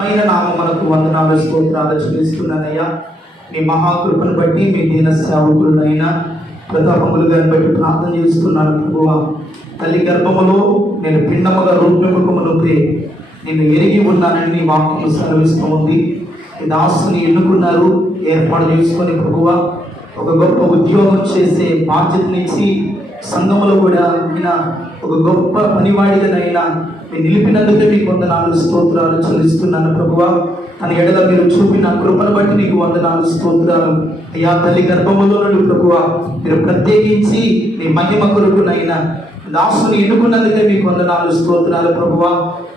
నామమునకు వందనాలు స్తోత్రాలు చెల్లిస్తున్నానయ్యా. నీ మహాకృపను బట్టి మీ దీన సేవకులనైనా ప్రతాపములు గారిని బట్టి ప్రార్థన చేస్తున్నాను ప్రభువా. తల్లి గర్భములో నేను పిండముగా రూపమునొప్పి నేను ఎరిగి ఉన్నానని నీ వాక్యం సెలవిస్తూ ఉంది. ఈ దాసుని ఎన్నుకున్నారు, ఏర్పాటు చేసుకొని ప్రభువా ఒక గొప్ప ఉద్యోగం చేసే బాధ్యతనిచ్చి సంఘములో కూడా ఆయన ఒక గొప్ప పనివాడిగానైనా మీరు నిలిపినందుకే మీకు వందనాలు స్తోత్రాలు చెల్లిస్తున్నాను ప్రభువా. తన ఎడల మీరు చూపిన కృపను బట్టి నీకు వందనాలు స్తోత్రాలు అయ్యా. తల్లి గర్భములో నుండి ప్రభువా మీరు ప్రత్యేకించి నీ మహిమ కొరకునైనా దాసుని ఎన్నుకున్నందుకే మీకు వందనాలు స్తోత్రాలు ప్రభువా.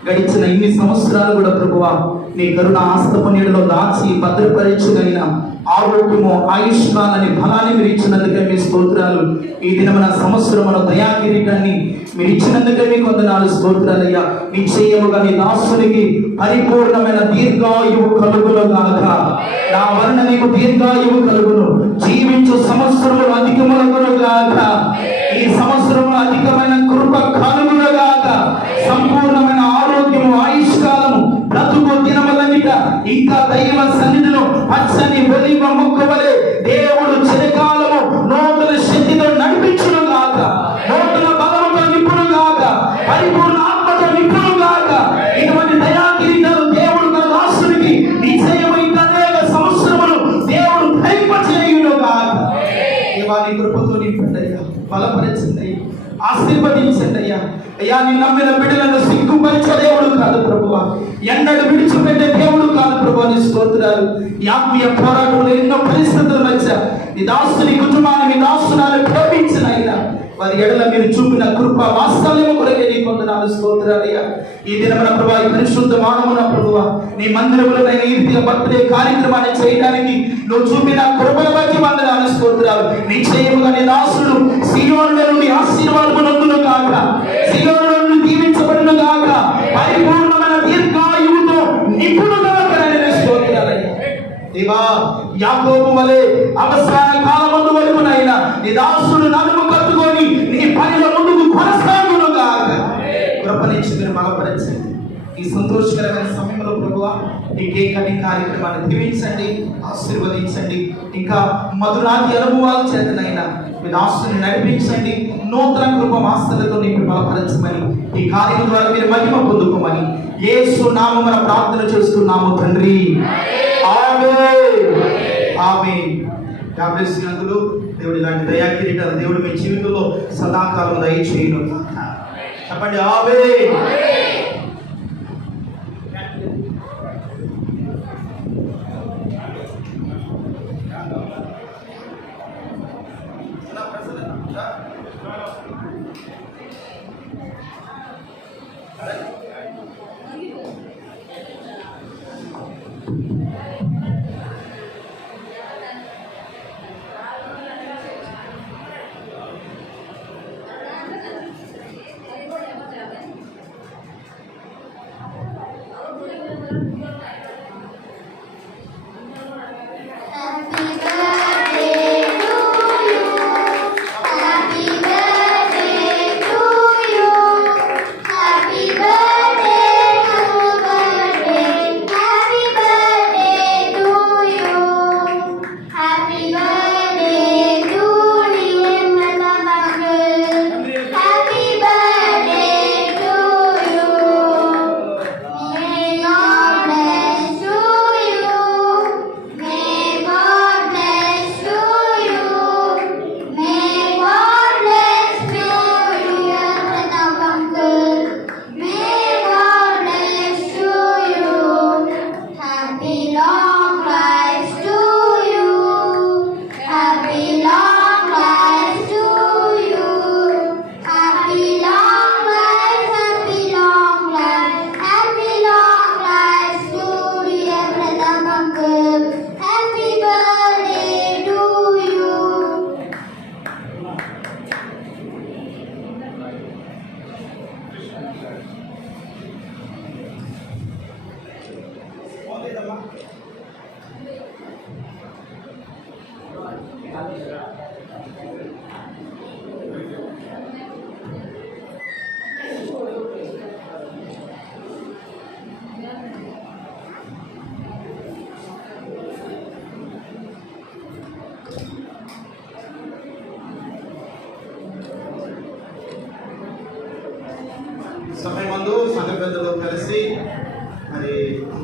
గడిచిన ఇన్ని సంవత్సరాలు కూడా ప్రభువా నీ కరుణ ఆస్తపు నీడలో దాచి భద్రపరచునైనా ఆరోగ్యము ఆయుష్మాన్ బలాన్ని మీరు ఇచ్చినందుకే మీ స్తోత్రాలు. ఈ దినమైన సంవత్సరమున దయా కిరీటాన్ని మీరు ఇచ్చినందుకే మీకు వందనాలు స్తోత్రాలయ్యా. నిశ్చయముగా నీ దాసునికి పరిపూర్ణమైన దీర్ఘాయువు కలుగును గాక. నా వర్ణ నీకు దీర్ఘాయువు కలుగును, జీవించు సంవత్సరములు అధికములగును గాక. ఈ సంవత్సరములు అధికమైన కృప కలుగును గాక. సంపూర్ణమైన ఆరోగ్యము ఆయుష్కాలము బ్రతుకు దినములన్నిట ఇంకా దైవ సన్నిధిలో పచ్చని ఒలివ మొక్క వలె దేవుడు చిరకాలము నూతన శక్తితో నడిపించును గాక, నూతన బలముతో నింపును గాక, పరిపూర్ణ ఆత్మతో నింపును గాక. ఇటువంటి దయా కిరీటాలు దేవుడు తన దాసునికి నిశ్చయము ఇంకా అనేక సంవత్సరములు దేవుడు ధరింపచేయును గాక. దేవాని కృపతో నింపండి అయ్యా, బలపరచండి అయ్యా, ఆశీర్వదించండి అయ్యా. అయ్యా నీ నమ్మిన బిడ్డలను సిగ్గుపరిచే దేవుడు కాదు ప్రభువా, ఎన్నడూ విడిచిపెట్టే దేవుడు కాదు ప్రభువా. నీ స్తోత్రాలు. ఈ ఆత్మీయ పోరాటంలో ఎన్నో పరిస్థితుల మధ్య నీ దాసుని కుటుంబాన్ని మీ దాసునాలు ప్రేమించిన అయినా వారి ఎడల మీరు చూపిన కృప వాత్సల్యము కొరకే నీకు వందనాలు స్తోత్రాలయ్యా. ఈ దినమున ప్రభువా ఈ పరిశుద్ధ మానమున ప్రభువా నీ మందిరములో నేను ఈ రీతిగా బర్త్డే కార్యక్రమాన్ని చేయడానికి నువ్వు చూపిన కృపను బట్టి వందనాలు స్తోత్రాలు. నిశ్చయముగా నీ దాసుడు సీయోనులో నుండి ఆశీర్వాదము నొందును గాక, సీయోనులో నుండి దీవించబడును గాక, పరిపూర్ణమైన దీర్ఘాయువుతో నింపును గాక. స్తోత్రాలయ్యా. దేవా యాకోబు వలె అవసాన కాలమందు వరకునైనా నీ దాసుడు నడుము కట్టుకొని నీ పనిలో ముందుకు కొనసాగును గాక. కృపనిచ్చి మీరు బలపరచండి. ఈ సంతోషకరమైన సమయంలో ప్రభువా ఈ కేక్ కటింగ్ కార్యక్రమాన్ని దీవించండి, ఆశీర్వదించండి. ఇంకా మధురాది అనుభవాల చేతనైనా మీ దాసుని నడిపించండి. నూతన కృప వాస్తలతో నీకు బలపరచమని ఈ కార్యం ద్వారా మీరు మహిమ పొందుకోమని యేసు నామమున ప్రార్థన చేస్తున్నాము తండ్రి. ఆమేన్. ఆమేన్. గాబ్రేసినందులు దేవుడి లాంటి దయా కిరీటాలు దేవుడు మీ జీవితంలో సదాకాలం దయచేయును గాక. చెప్పండి ఆమేన్.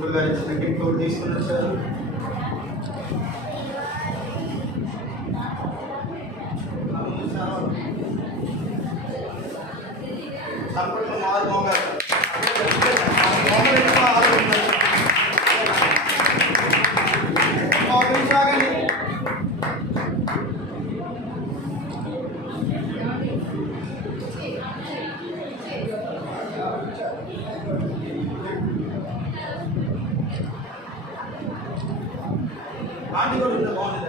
అంకుల్ గారు ఇచ్చిన గిఫ్ట్ ఒకటి తీసుకుని వచ్చారు. అప్పట్లో మారు మోగారు ఆంటీ కూడా ఉంటే బాగుంది.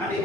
ఆంటీ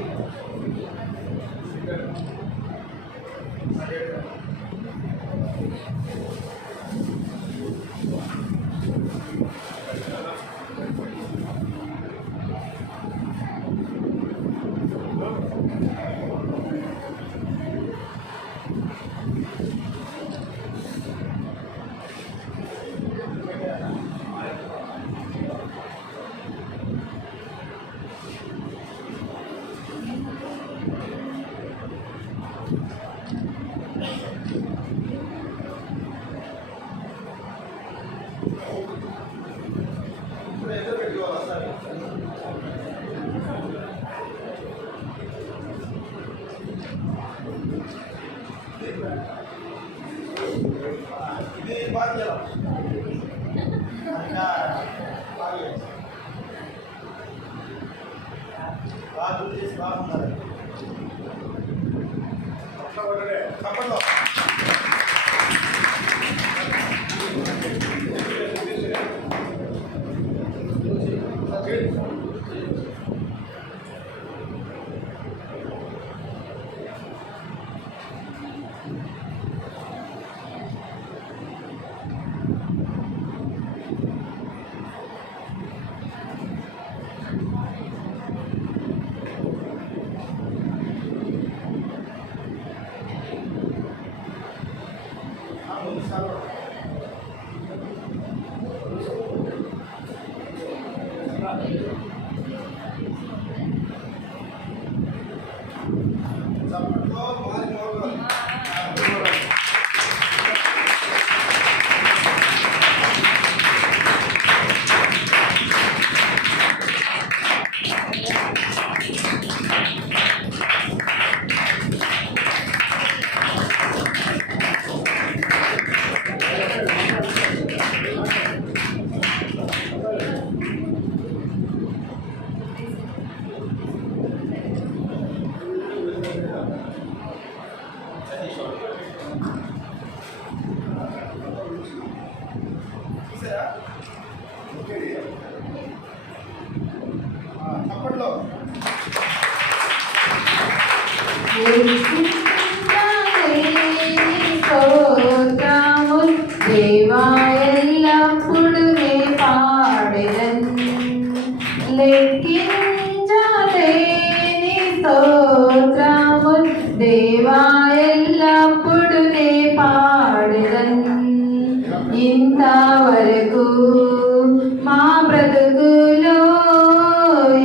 ఇది బాగా చేసి బాగున్నారు. తప్పట్లో అప్పట్లో దేవా ఎల్లప్పుడు నే పాడెదన్ లెక్కించలేని స్తోత్రముల్ దేవా ఎల్లప్పుడు నే పాడెదన్ ఇంతవరకు మా బ్రతుకులో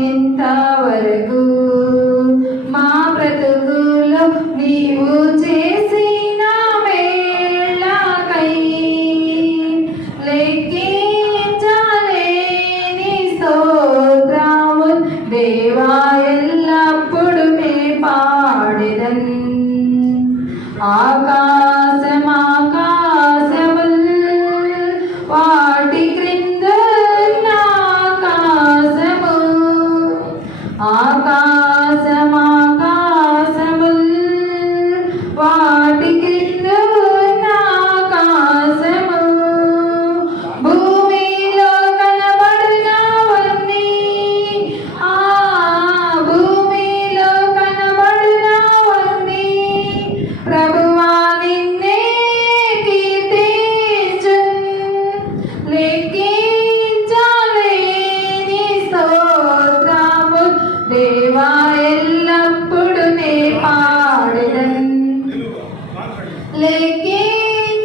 ఇంతవరకు మా బ్రతుకులో నీవు చేసిన మేళ్ళకై లెక్కించలేని స్తోత్రముల్ దేవా ఎల్లప్పుడు మే పాడెదన్ ఆకాశముల్ వాటి క్రింద ఆకాశము ఆకాశముల్ వాటి క్రింద ఆకాశము భూమిలో కనబడినవన్నీ భూమిలో కనబడినవన్నీ ప్రభువా నిన్నే కీర్తించున్ లెక్కించలేని స్తోత్రముల్ దేవా ఎల్లప్పుడు నే పాడెదన్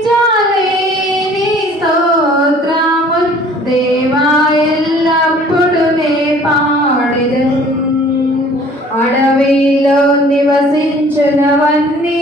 లెక్కించలేని స్తోత్రముల్ దేవా ఎల్లప్పుడు నే పాడెదన్ అడవిలో నివసించునవన్నీ